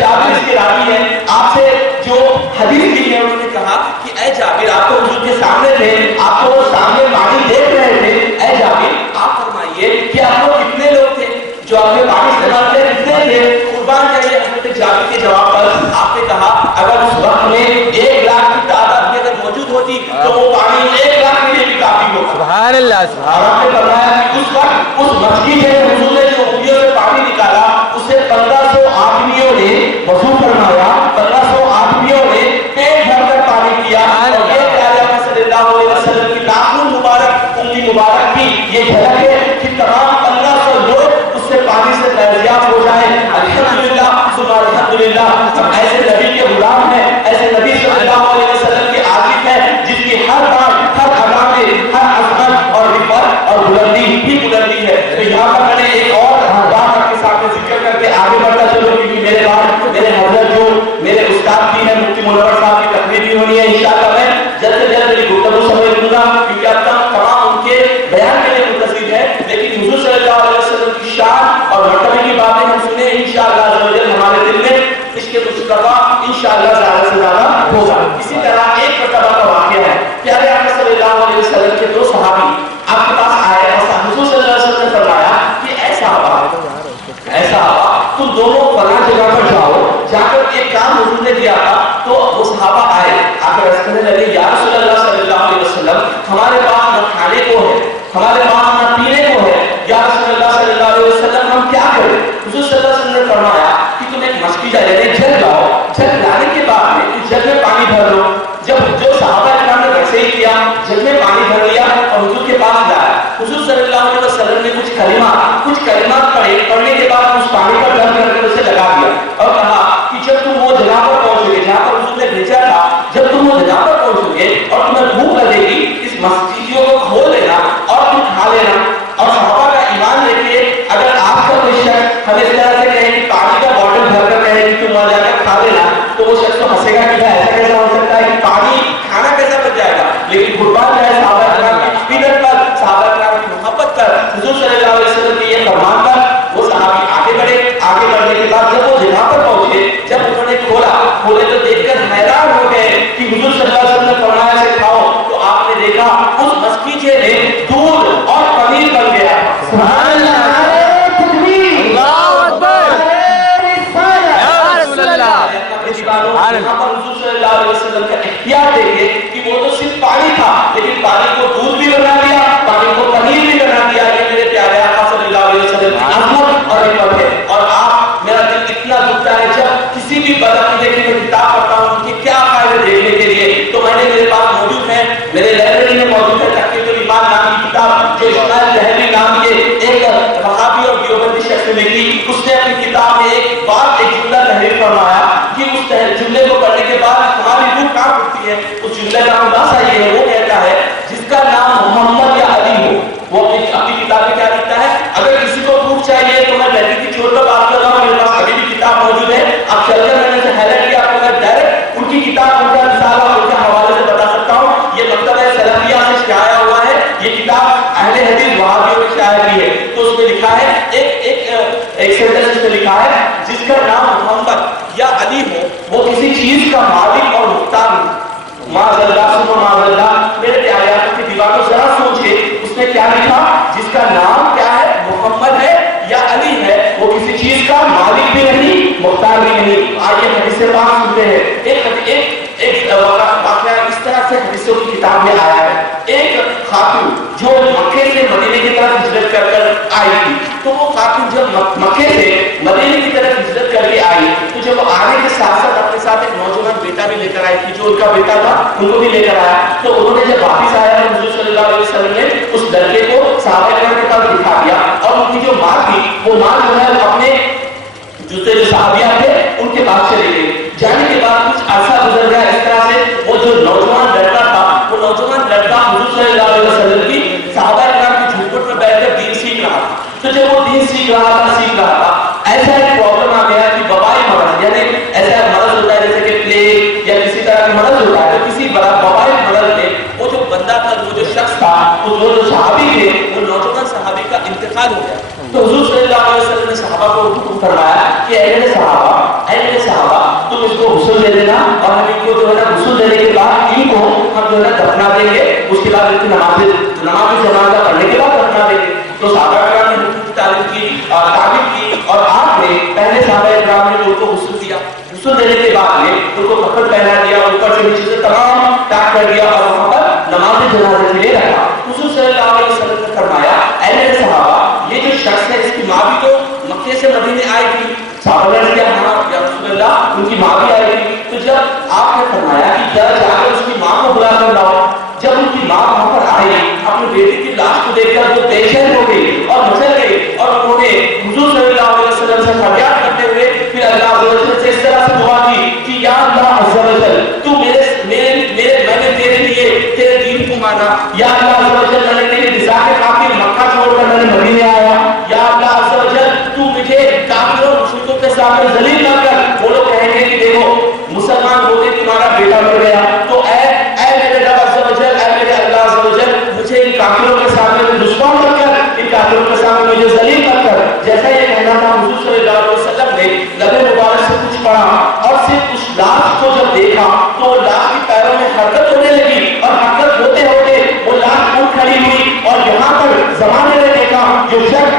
جابر کے راوی ہیں، آپ سے جو حدیث کی ہے انہوں نے کہا کہ اے جابر، آپ تو حضور کے سامنے تھے، آپ تو سامنے پانی دیکھ رہے تھے، اے جابر آپ فرمائیے کہ آپ لوگ کتنے لوگ تھے جو آپ نے پانی استعمال کیا، کتنے تھے؟ قربان جائیے حضرت جابر کے جواب پر آپ نے کہا اگر اس وقت میں 1 لاکھ کی تعداد میں اگر موجود ہوتی تو وہ پانی 1 لاکھ کے لیے بھی کافی ہوگا۔ سبحان اللہ، سبحان اللہ۔ آپ نے فرمایا کہ اس وقت اس مسجد سے حضور نے جو انگلیوں سے پانی نکالا اس سے 1500 آدمیوں نے وضو فرمایا، 1500 آدمیوں نے پیٹ بھر کر پانی پیا، اور یہ پیارے آقا صلی اللہ علیہ وسلم کی ناخن مبارک، انگلی مبارک کی یہ جھلک ہے کہ تمام 1500 لوگ اس سے پانی سے فیضیاب ہو جائیں۔ الحمدللہ ثم الحمدللہ، ہم ایسے نبی کے غلام ہیں، ایسے نبی صلی اللہ علیہ وسلم کے عاشق ہیں جس کی ہر بات، ہر ادا میں ہر عظمت اور رفعت اور بلندی ہی بلندی ہے۔ تو یہاں پر میں نے ایک اور بات آپ کے سامنے ذکر کر کے آگے بڑھتا چلوں، کیونکہ میرے بعد میرے حضرت جو میرے استاد بھی ہیں مفتی منور صاحب کی تقریر بھی ہونی ہے، انشاءاللہ میں جلد سے جلد میری گفتگو سمجھ لوں گا کیونکہ اب تک تمام ان کے بیان کے لیے منتظر ہے، لیکن حضور صلی اللہ علیہ وسلم کی شان اور مرتبے کی باتیں ہم سنیں، انشاءاللہ ہمارے دل میں اس کے مصطفیٰ انشاءاللہ زیادہ سے زیادہ ہوگا۔ اسی طرح ایک مرتبہ کا واقعہ ہے، پیارے آقا صلی اللہ علیہ وسلم کے 2 صحابی آپ کے پاس آئے اور حضور صلی اللہ علیہ وسلم نے فرمایا کہ اے صحابہ تم دونوں فلاں جگہ پر جاؤ، جا کر ایک کام حضور نے دیا تھا۔ تو وہ صحابہ آئے، آ کر عرض کرنے لگے یا رسول اللہ صلی اللہ علیہ وسلم، ہمارے پاس نہ کھانے کو ہے، ہمارے پاس نہ پینے کو ہے، یا رسول اللہ صلی اللہ علیہ وسلم ہم کیا کریں؟ حضور صلی اللہ علیہ وسلم نے فرمایا کہ تم ایک مسکیزہ یعنی جگ لاؤ، جگ لانے کے بعد میں اس جگ میں پانی بھر لو۔ جب جو صحابہ کرام نے ویسے ہی کیا، جگ میں پانی بھر لیا اور حضور کے پاس لایا۔ حضور صلی اللہ علیہ وسلم نے کچھ کلمات پڑھے، پڑھنے کے بعد اس پانی پر ڈال کر اسے لگا دیا اور کہا کہ جب تم وہ جگہ پر پہنچو گے جہاں پر حضور نے بھیجا تھا، جب تم وہ جگہ پر پہنچو گے اور تمہیں بھوک لگے گی، اس مسجدوں کو کھول لینا اور تم کھا لینا۔ اور صحابہ کا ایمان دیکھیے، اگر آپ کا کوئی شخص ہمیں اس طرح سے اس نے اپنی کتاب میں ایک جملہ تحریر فرمایا کہ اس جملے کو پڑھنے کے بعد ہماری روح کہاں اٹھتی ہے. اس جملے کا خلاصہ یہ ہے، وہ کہتا ہے جس کا نام محمد یا علی ہو، وہ اپنی کتاب میں کیا لکھتا ہے، اگر کسی کو پروف چاہیے تو میں لڑکی کی چھوڑ کر بات کر رہا ہوں، میرے پاس ابھی بھی کتاب موجود ہے، آپ چل کر میں نے ہائی لائٹ کیا، آپ کو میں ڈائریکٹ ان کی کتاب ان کا رسالہ ان کے حوالے سے بتا سکتا ہوں. یہ مکتبہ سلفیہ سے شائع ہوا ہے، یہ کتاب اہل حدیث وہابیوں کی شائع کی ہے. تو اس میں لکھا ہے ایک سینٹنس میں لکھا ہے جس کا نام محمد یا علی ہو وہ کسی چیز کا مالک اور مختار ہو. معاذ اللہ ثم معاذ اللہ. میرے پیارے آقا کی دیوانوں ذرا سوچے اس نے کیا لکھا، جس کا نام کیا ہے، محمد ہے یا علی ہے، وہ کسی چیز کا مالک بھی نہیں مختار بھی نہیں. آئیے حدیث پاک سنتے ہیں. ایک واقعہ اس طرح سے حدیثوں کی کتاب میں آیا ہے. ایک خاتون جو مکے سے مدینے کی طرف ہجرت کر کر آئی تھی، تو وہ خاتون جب مکے سے مدینے کی طرف ہجرت کر کے آئی تو جب وہ آنے کے ساتھ ساتھ اپنے ساتھ ایک نوجوان بیٹا بھی لے کر آئی تھی، جو ان کا بیٹا تھا ان کو بھی لے کر آیا. تو انہوں نے جب واپس آیا تو حضور صلی اللہ علیہ وسلم نے اس لڑکے کو صحابہ کرام کے پاس دکھا دیا، اور ان کی جو ماں تھی وہ ماں جو ہے اپنے جو صحابیہ تھے ان کے پاس چلے گئے. جانے کے بعد کچھ عرصہ گزر گیا، اس طرح سے وہ جو نوجوان لڑکا تھا وہ نوجوان لڑکا حضور صلی اللہ علیہ وسلم کی صحابہ کرام کی جھوپڑ میں بیٹھ کر دین سیکھ رہا تھا. تو جب وہ دین سیکھ رہا تھا ایسا ایک پرابلم آ گیا کہ وبائی مرض، یعنی ایسا مرض ہوتا ہے جیسے کہ پلیگ یا کسی طرح کا مرض ہوتا ہے، تو کسی بڑا وبائی مرض میں وہ جو بندہ تھا، وہ جو شخص تھا، وہ جو صحابی تھے، وہ نوجوان صحابی کا انتقال ہو گیا. تو حضور صلی اللہ علیہ وسلم نے صحابہ کو حکم فرمایا کہ اے میرے صحابہ تم اس کو غسل دے دینا، اور ہم ان کو جو ہے نا غسل دینے کے بعد ان کو ہم جو ہے نا دفنا دیں گے، اس کے بعد ان کی نماز جنازہ پڑھنے کے بعد دفنا دیں گے. تو صحابہ کرام نے حکم کی تعریف کی اور آپ نے پہلے صحابہ کرام نے ان کو غسل دیا. غسل دینے کے بعد میں ان کو کفن پہنا دیا، اوپر سے نیچے سے تمام پیک کر دیا اور وہاں پر نماز جنازے کے لیے رکھا. حضور صلی اللہ علیہ وسلم نے فرمایا اے میرے صحابہ، یہ جو شخص ہے اس کی ماں بھی تو مکے سے مدینے آئی تھی. صحابہ نے کہا ہاں یا رسول اللہ ان کی ماں بھی آئی تھی. تو جب آپ نے فرمایا کہ جا کر اس کی ماں کو بلا کر لاؤ، جب ان کی ماں وہاں پر آئی اپنے بیٹے کی لاش کو دیکھ کر وہ بے چین ہو گئی اور مچل گئی، اور انہوں نے حضور صلی اللہ علیہ وسلم سے فریاد کرتے ہوئے پھر اللہ عز و جل سے اس طرح سے دعا کی کہ یا اللہ عز و جل تو میں نے تیرے لیے تیرے دین کو مانا، یا اللہ عز و جل میں نے تیری رضا کے خاطر مکہ چھوڑ کر میں نے مدینے آیا، یا اللہ عز و جل تو مجھے کافروں مشرکوں کے سامنے ذلیل نہ کر. وہ لوگ کہیں گے کہ دیکھو مسلمان ہوتے تمہارا بیٹا مر گیا، تو اے میرے رب عز و جل، اے میرے اللہ عز و جل مجھے ان کافروں کے سامنے دشمن کر کر، ان کافروں کے سامنے مجھے ذلیل کر کر. جیسا یہ کہنا تھا حضور صلی اللہ علیہ وسلم نے لب مبارک سے کچھ پڑھا اور صرف اس لاش کو جب دیکھا تو وہ لاش کی پیروں میں حرکت ہونے لگی، اور حرکت ہوتے ہوتے وہ لاش اٹھ کھڑی ہوئی، اور یہاں پر زمانے نے دیکھا جو شخص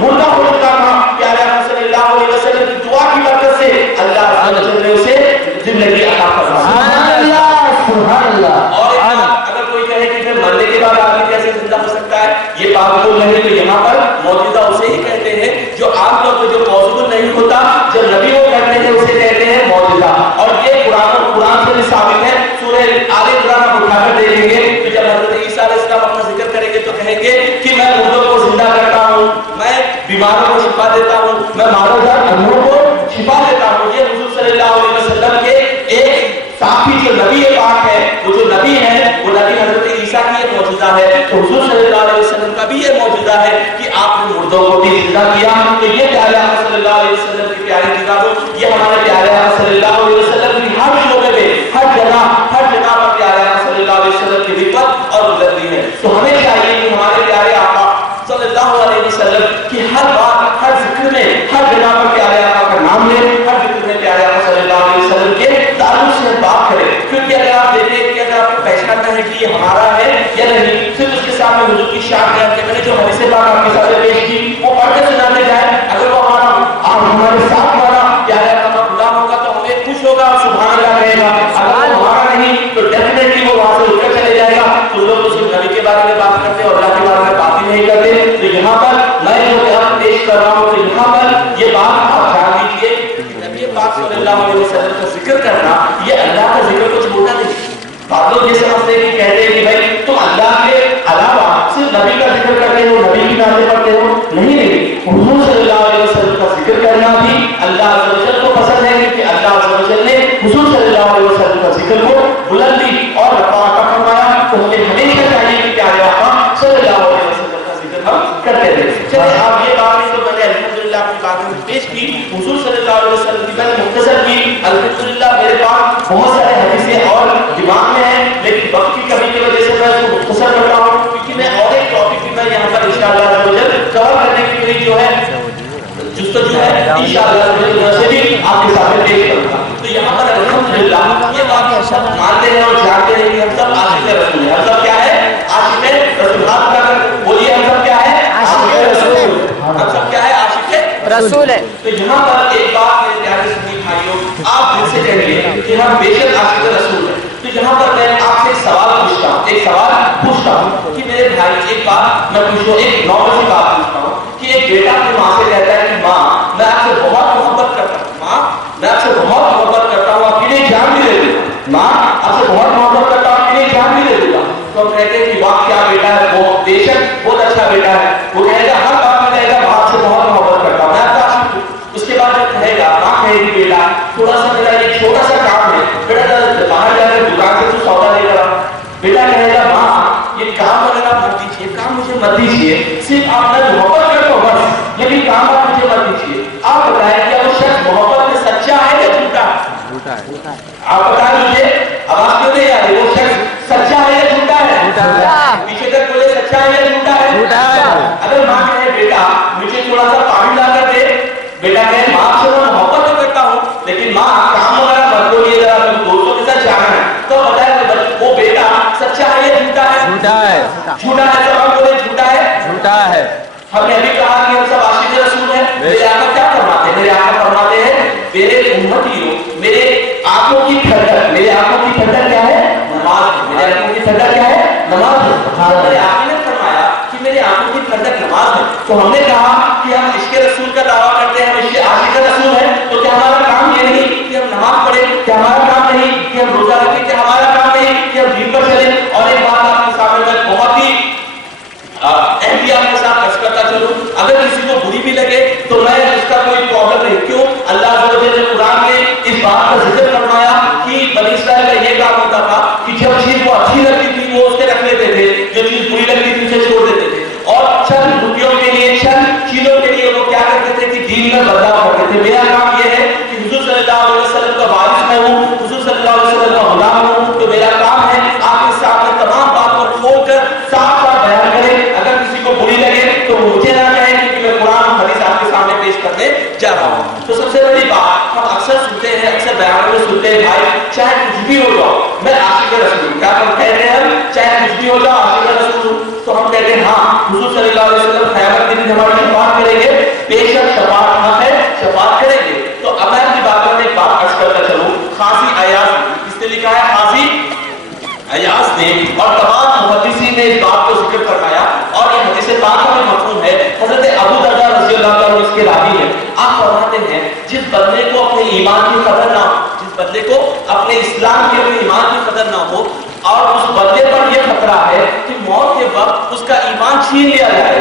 مردہ ہو چکا تھا، پیارے آقا صلی اللہ علیہ وسلم کی دعا کی برکت سے اللہ عز و جل نے اسے زندگی عطا فرمائی. سبحان اللہ، سبحان اللہ. اور اگر کوئی کہے کہ پھر مرنے کے بعد آدمی کیسے زندہ ہو سکتا ہے، یہ بات بول رہے تو یہاں پر موجودہ اسے ہی کہتے ہیں جو عام طور پر جو پاسبل نہیں ہوتا، جو نبی وہ کہتے ہیں اسے کہتے ہیں موجودہ. اور یہ قرآن سے بھی ثابت ہے. سورہ آل عمران آپ اٹھا کر دیکھیں گے تو جب حضرت عیسیٰ علیہ السلام اپنا ذکر کریں گے تو کہیں گے کہ میں مردوں کو زندہ کرتا ہوں، میں بیماروں کو شفا دیتا ہوں، میں مارودار اندھوں کو شفا دیتا ہوں. یہ حضور صلی اللہ علیہ وسلم کے ایک ساتھی جو نبی پاک ہے، وہ جو نبی ہے وہ نبی حضرت عیسیٰ کی یہ معجزہ ہے. تو حضور صلی اللہ علیہ وسلم کا بھی یہ معجزہ ہے کہ آپ نے مردوں کو بھی زندہ کیا. تو یہ پیارے آقا صلی اللہ علیہ وسلم کی پیاری نگاہوں، یہ ہمارے پیارے آقا صلی اللہ علیہ وسلم کی ہر شعبے میں ہر جگہ پر پیارے آقا صلی اللہ علیہ وسلم کی نسبت اور بلندی ہے. تو ہمیں چاہیے کہ ہمارے پیارے آقا صلی اللہ علیہ وسلم کی ہر بات، ہر ذکر میں، ہر جگہ پر پیارے آقا کا نام لیں، ہر ذکر میں پیارے آقا صلی اللہ علیہ وسلم کے تعلق سے بات کریں. کیونکہ اگر آپ دیکھیں کہ اگر آپ کو پہچاننا ہے کہ یہ ہمارا ہے یا نہیں، صرف اس کے سامنے حضور کی شان بیان کے میں نے جو حدیث پاک آپ کے سامنے پیش کی وہ پڑھ کے سناتے جائیں. اگر وہ ہمارے ساتھ ہمارا پیارے آقا کا غلام ہوگا تو ہمیں خوش ہوگا، سبحان اللہ کہے گا. اگر وہ ہمارا نہیں تو ڈیفینیٹلی وہ وہاں سے اٹھ کر چلے جائے گا. تو لوگ تو صرف نبی کے بارے میں بات کرتے ہیں اور اللہ کے بارے میں بات ہی نہیں کرتے. تو یہاں پر میں جو بیان پیش کر رہا ہوں تو یہاں پر یہ بات آپ جان لیجیے کہ نبی پاک صلی اللہ علیہ وسلم کا ذکر کرنا یہ اللہ کا ذکر کو چھوڑنا نہیں. بعض لوگ یہ سمجھتے ہیں کہ کہتے ہیں کہ بھائی تم اللہ کے علاوہ صرف نبی کا ذکر کرتے ہو، نبی کی نعتیں پڑھتے ہو. نہیں، حضور صلی اللہ علیہ وسلم کا ذکر اللہ عز و جل کو پسند ہے کہ اللہ عز و جل نے حضور صلی اللہ علیہ وسلم کا ذکر کو بلندی اور رفع عطا فرمایا، تو ہمیں ہمیشہ چاہیے کہ پیارے آقا صلی اللہ علیہ وسلم کا ذکر ہم کرتے رہیں۔ چلے آپ یہ بات تو میں نے الحمدللہ اپنی باتوں میں پیش کی، حضور صلی اللہ علیہ وسلم کی میں نے مختصر کی۔ الحمدللہ میرے پاس بہت سارے حدیثیں اور دماغ میں ہیں، لیکن وقت کی کمی کی وجہ سے میں اس کو مختصر کر رہا ہوں، کیونکہ میں اور ایک ٹاپک بھی میں یہاں پر انشاءاللہ کور کرنے کی میری جو ہے جستجو ہے، انشاءاللہ سے بھی آپ کے سامنے پیش کروں گا۔ تو یہاں پر الحمدللہ یہ بات مانتے ہیں اور جانتے ہیں کہ ہم سب عاشق رسول ہیں۔ ہم سب کیا ہے؟ عاشق رسول۔ ہاتھ اٹھا کر بولیے، ہم سب کیا ہے؟ عاشق رسول۔ ہم سب کیا ہے؟ عاشق رسول ہے۔ تو یہاں پر ایک بات میرے پیارے سنی بھائیوں، آپ دل سے کہیے کہ ہم بے شک عاشق رسول ہیں۔ تو یہاں پر میں آپ سے ایک سوال پوچھتا ہوں کہ میرے بھائی ایک بات میں پوچھوں، ایک نارمل سی بات پوچھتا ہوں کہ ایک بیٹا اپنی ماں سے کہتا ہے کہ ماں میں آپ سے بہت محبت کرتا ہوں، ماں میں آپ سے بہت محبت کرتا ہوں، آپ کے لیے جان بھی دے دوں گا، ماں آپ سے بہت محبت کرتا ہوں، آپ کے لیے جان بھی دے دوں گا۔ تو ہم کہتے ہیں کہ واہ کیا بیٹا ہے، وہ بے شک بہت اچھا بیٹا ہے، وہ کہے گا ہر بات میں کہے گا ماں آپ سے بہت محبت کرتا ہوں، میں آپ کا عاشق ہوں۔ اس کے بعد جب کہے گا، ماں کہے گی بیٹا تھوڑا سا میرا یہ چھوٹا سا کام ہے، بیٹا باہر جا کر دکان سے تو سودا لے کر آ۔ بیٹا کہے گا ماں یہ کام وغیرہ مت دیجیے، کام مجھے مت دیجیے، صرف آپ میں محبت کرتا ہوں بس، لیکن کام آپ مجھے مت دیجیے۔ آپ بتائیں کیا وہ شخص محبت میں سچا ہے یا جھوٹا ہے؟ آپ بتائیں مجھے، آواز کیوں نہیں آ رہی؟ وہ شخص سچا ہے یا جھوٹا ہے؟ پیچھے تک بولے سچا ہے یا جھوٹا ہے؟ اگر ماں کہے بیٹا مجھے تھوڑا سا پانی لا کر دے، بیٹا کہے ماں سے میں محبت تو کرتا ہوں لیکن ماں کام وغیرہ مت بولیے، ذرا دوستوں کے ساتھ جانا ہے، تو بتائیں وہ بیٹا سچا ہے یا جھوٹا ہے؟ جھوٹا ہے۔ تو ہم بولے جھوٹا ہے۔ ہم نے ابھی کہا کہ ہم سب عاشق رسول ہیں۔ میرے آقا کیا فرماتے ہیں؟ میرے آقا فرماتے ہیں میرے امتیوں، میرے آنکھوں کی ٹھنڈک، میرے آنکھوں کی ٹھنڈک کیا ہے؟ نماز۔ میرے آنکھوں کی ٹھنڈک کیا ہے؟ نماز۔ میرے آقا نے فرمایا کہ میرے آنکھوں کی ٹھنڈک نماز ہے۔ تو ہم نے کہا کہ ہم عشق رسول کا دعویٰ کرتے ہیں، ہم عاشق رسول ہیں، تو کیا ہمارا کام یہ نہیں کہ ہم نماز پڑھیں؟ کیا ہمارا کام نہیں کہ ہم روزہ رکھیں؟ کیا ہمارا کام نہیں کہ ہم دین پر چلیں؟ اور ایک بات آپ کے سامنے میں بہت ہی احتیاط کے ساتھ عرض کرتا چلوں، اگر کسی کو بری بھی لگے تو میں اس کا کوئی پرابلم نہیں۔ کیوں؟ اللہ عز و جل نے قرآن میں اس بات کا ذکر فرمایا کہ بنی اسرائیل کا یہ کام ہوتا تھا کہ جب چیز کو اچھی لگتی تھی وہ اس کے رکھ لیتے تھے، جو چیز بری لگتی تھی اسے چھوڑ دیتے تھے، اور چند روپیوں کے لیے، چند چیزوں کے لیے وہ کیا کرتے تھے کہ دین میں بدلاؤ کرتے تھے۔ میرا کام یہ ہے کہ حضور صلی اللہ علیہ وسلم کا وارث میں ہوں، حضور صلی اللہ علیہ وسلم کا غلام ہوں، تو میرا کام ہے آپ کے سامنے تمام بات کو کھول کر صاف صاف بیان کریں۔ اگر کسی کو بری لگے تو مجھے نہ کہیں کیونکہ میں قرآن حدیث آپ کے سامنے پیش کرنے جا رہا ہوں۔ تو سب سے بڑی بات ہم اکثر سنتے ہیں، اکثر بیانوں میں سنتے ہیں، بھائی چاہے کچھ بھی ہو جاؤ میں عاشق رسول ہوں۔ کیا ہم کہتے ہیں؟ ہم چاہے کچھ بھی ہو جاؤ عاشق رسول ہوں۔ تو ہم کہتے ہیں ہاں حضور صلی اللہ علیہ وسلم قیامت کے دن ہماری شفاعت کریں گے، بے شک شفاعت حق ہے، شفاعت کریں گے۔ تو اب میں اپنی باتوں میں ایک بات عرض کرتا چلوں، قاضی ایاز اس نے لکھا ہے، قاضی ایاز نے اور تمام محدثین نے اس بات کو ذکر فرمایا، اور یہ حدیث پاک میں مفہوم ہے، حضرت ابو درداء رضی اللہ عنہ اس کے راوی ہیں، آپ فرماتے ہیں جس بندے کو اپنے ایمان کی قدر نہ ہو، جس بندے کو اپنے اسلام کی، اپنے ایمان کی قدر نہ ہو، اور اس بندے پر یہ خطرہ ہے کہ موت کے وقت اس کا ایمان چھین لیا جائے۔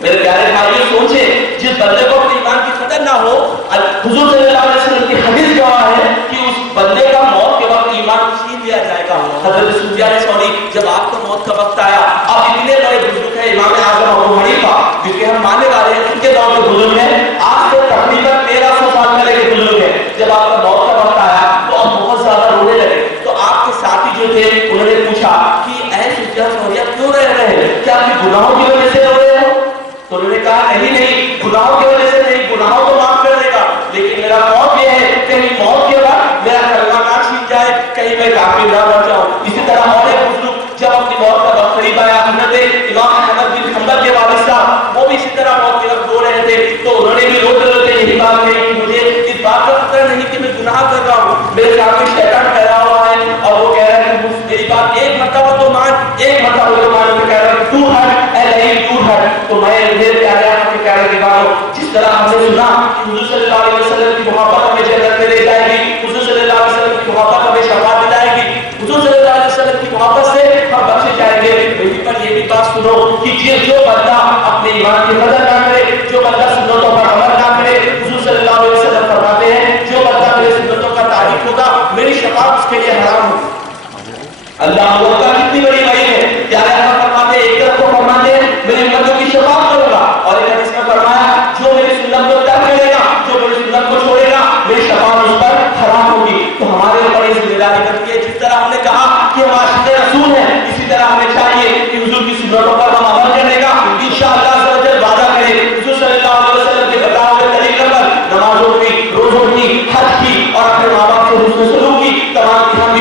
میرے پیارے بھائیو سوچے، جس بندے کو اپنے ایمان کی قدر نہ ہو، حضور صلی اللہ علیہ وسلم کی حدیث گواہ ہے کہ اس بندے کا موت کے وقت ایمان چھین لیا جائے گا۔ حضرت سفیان ثوری جب آپ کو موت کا وقت آیا، اب اتنے بڑے بزرگ ہیں، امام اعظم ابو حنیفہ جس کے ہم ماننے والے ہیں، ان کے دور کے بزرگ ہیں، آج سے تقریباً 1300 سال پہلے کے بزرگ ہیں، جب آپ کا موت کا وقت آیا تو اب بہت زیادہ رونے لگے۔ تو آپ کے ساتھی جو تھے انہوں نے پوچھا کہ اے سفیان ثوری آپ کیوں رہ رہے ہیں؟ کیا آپ کی گناہوں کی وجہ سے رو رہے ہو؟ تو انہوں نے کہا نہیں گناہوں کی وجہ سے نہیں، گناہوں کو معاف کر دے گا، لیکن میرا خوف یہ ہے کہیں موت کے بعد میرا کلمہ نہ چھین جائے، کہیں میں کافر نہ بن جاؤں۔ اسی طرح اور ایک بزرگ جب اپنی موت کا وقت قریب آیا، حضرت امام احمد بن حنبل کے والد صاحب وہ بھی اسی طرح موت کے وقت رو رہے تھے، تو انہوں نے بھی روتے روتے یہی بات کہی کہ مجھے اس بات کا خطرہ نہیں کہ میں گناہ کر رہا ہوں، میرے سامنے شیطان ٹھہرا ہوا ہے اور وہ کہہ رہا ہے کہ میری بات ایک مرتبہ تو مان، ایک مرتبہ تو مان، تو کہہ رہا ہے تو ہٹ اے نہیں تو ہٹ۔ تو میں میرے پیارے آپ کے پیارے دیواروں، جس طرح ہم نے سنا کہ حضور صلی اللہ علیہ وسلم کی محبت ہمیں جنت میں لے جائے گی، حضور صلی اللہ علیہ وسلم کی محبت ہمیں شفاعت دلائے گی، حضور صلی اللہ علیہ وسلم کی محبت سے ہم بخشے جائیں گے، وہیں پر یہ بھی بات سنو کہ جو بندہ اپنے ایمان کی قدر نہ کرے، جو بندہ سنتوں پر عمل نہ کرے، حضور صلی اللہ علیہ وسلم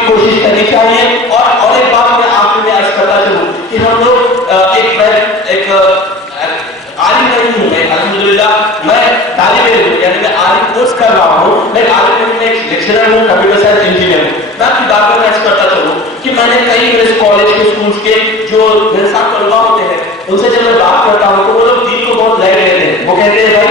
کوشش کرنی چاہیے. اور ایک بات میں آخر میں عرض کرتا چلوں کہ ہم لوگ ایک عالم نہیں ہوں میں, الحمدللہ میں طالب علم یعنی میں عالم کورس کر رہا ہوں, میں عالم علم میں ایک لیکچرر ہوں, کمپیوٹر سائنس انجینئر ہوں. میں آپ کی بات کو عرض کرتا چلوں کہ میں نے کئی میرے کالج کے اسکولس کے جو میرے ساتھ طلبا ہوتے ہیں ان سے جب میں بات کرتا ہوں تو وہ لوگ دین کو بہت لائٹ لیتے ہیں. وہ کہتے ہیں بھائی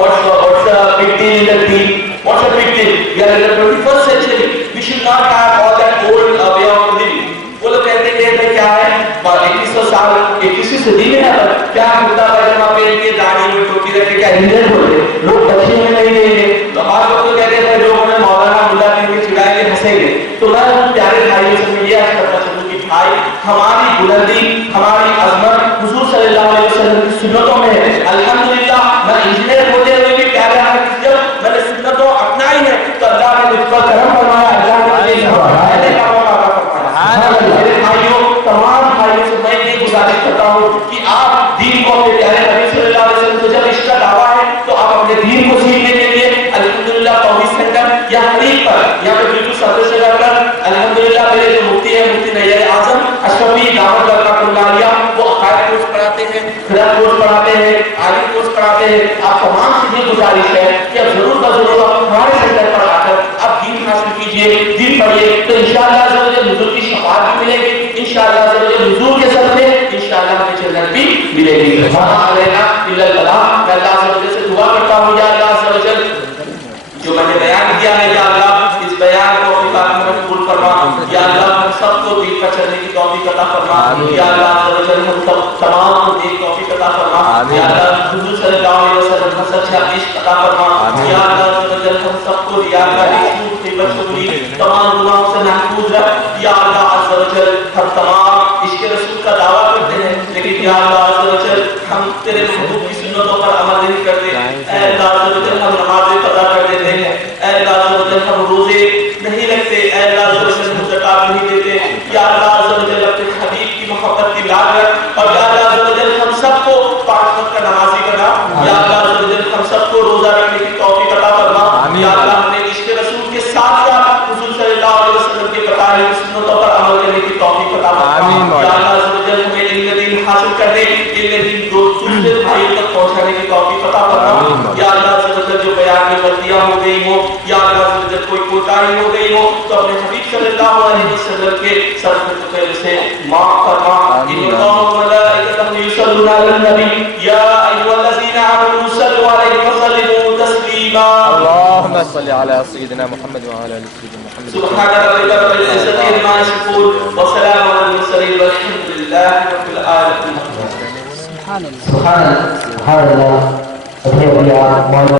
what's the big deal in the deen, what's the big deal, we are in the 21st century, we should not have all that old way of living. وہ لوگ کہتے ہیں کہ کیا ہے 2100 سال 21ویں صدی میں ہے, کیا کرتا پاجامہ پہن کے داڑھی میں ٹوپی رکھ کے کیا ہندن بولے لوگ بچے میں نہیں دیں گے. تو آج لوگ تو کہتے ہیں لوگ ہمیں مولانا ملا کہہ کے چڑھائیں گے, ہنسیں گے. تو میں ان پیارے بھائیوں سے میں یہ عرض کرتا چلوں کہ بھائی ہماری بلندی ہماری عظمت حضور صلی اللہ علیہ وسلم کی سنتوں میں ہے. الحمدللہ میں انجینئر ہوتے ہوئے بھی کیا رہا ہے کہ جب میں نے سنتوں اپنائی ہے تو اللہ نے مجھ پر کرم فرمایا, اللہ نے مجھے سمجھانے کا موقع عطا فرمایا. میرے بھائیوں, تمام بھائیوں سے میں یہ گزارش کرتا ہوں کہ آپ دین کو اپنے پیارے نبی صلی اللہ علیہ وسلم سے جب اس کا دعویٰ ہے تو آپ اپنے دین کو سیکھنے کے لیے الحمدللہ توحید سینٹر یا حریف پر یا پھر بالکل سطح سے کر کر الحمدللہ میرے جو مفتی ہیں مفتی نیر اعظم اشرفی دعوت برکات اللہ علیہ وہ عقائد کورس پڑھاتے ہیں, خرد کورس پڑھاتے ہیں, عالم کورس پڑھاتے ہیں. آپ تمام سے یہ گزارش ہے کہ اب ضرور ضرور ہمارے سینٹر پر آ کر آپ دین حاصل کیجیے, دین پڑھیے, تو انشاءاللہ حضور کی شفاعت بھی ملے گی, انشاءاللہ حضور کے صدقے انشاءاللہ ہمیں جنت بھی ملے گی. میں اللہ سے دعا کرتا ہوں یا اللہ جو میں نے بیان کیا ہے یا اللہ اس بیان کو اپنی بات میں قبول فرما. یا اللہ ہم سب کو دین پر چلنے کی توفیق عطا فرما. یا اللہ ہم سب تمام کو دین کی توفیق عطا فرما. یا اللہ حضور صلی اللہ علیہ وسلم کا سچا عشق عطا فرما. یا اللہ ہم سب کو ریاکاری جھوٹ غیبت چغلی تمام گناہوں سے محفوظ رکھ. یا اللہ عز و جل ہم تمام عشق رسول کا دعویٰ کرتے ہیں لیکن یا اللہ عز و جل ہم تیرے محبوب کی سنتوں پر عمل نہیں کرتے. اے اللہ عز و جل ہم نمازیں قضا کر دیتے ہیں. اے اللہ عز و جل ہم روزے نہیں رکھتے. اے اللہ عز و جل ہم زکات نہیں دیتے. یا اللہ عز و جل اپنے حبیب کی محبت کی لاگ رکھ. اور یا اللہ عز و جل ہم سب کو 5 وقت کا نمازی بنا. یا اللہ عز و جل ہم سب کو روزہ رکھنے کی توفیق عطا فرما. یا اللہ ہمیں عشق رسول کے ساتھ ساتھ حضور صلی اللہ علیہ وسلم کے بتائے ہوئے سنتوں پر عمل کرنے کی توفیق عطا فرما. یا اللہ عز و جل ہمیں علم دین حاصل کرنے, علم دین دوسرے بھائیوں تک پہنچانے کی توفیق عطا فرما. یا اللہ عز و جل جو بیان میں غلطیاں ہو گئی ہو, یا اللہ عز و جل کوئی کوتاہی ہو گئی ہو تو اپنے حبیب صلی اللہ علیہ وسلم کے صدقے پہلے سے معاف فرما. ان اللہ و ملائکتہ یصلون علی النبی یا ایھا الذین آمنوا صلوا علیہ وسلموا تسلیما. اللهم صل على سيدنا محمد وعلى ال سيدنا محمد. سبحان ربك رب العزة عما يصفون وسلام على المرسلين والحمد لله رب العالمين. سبحان اللہ.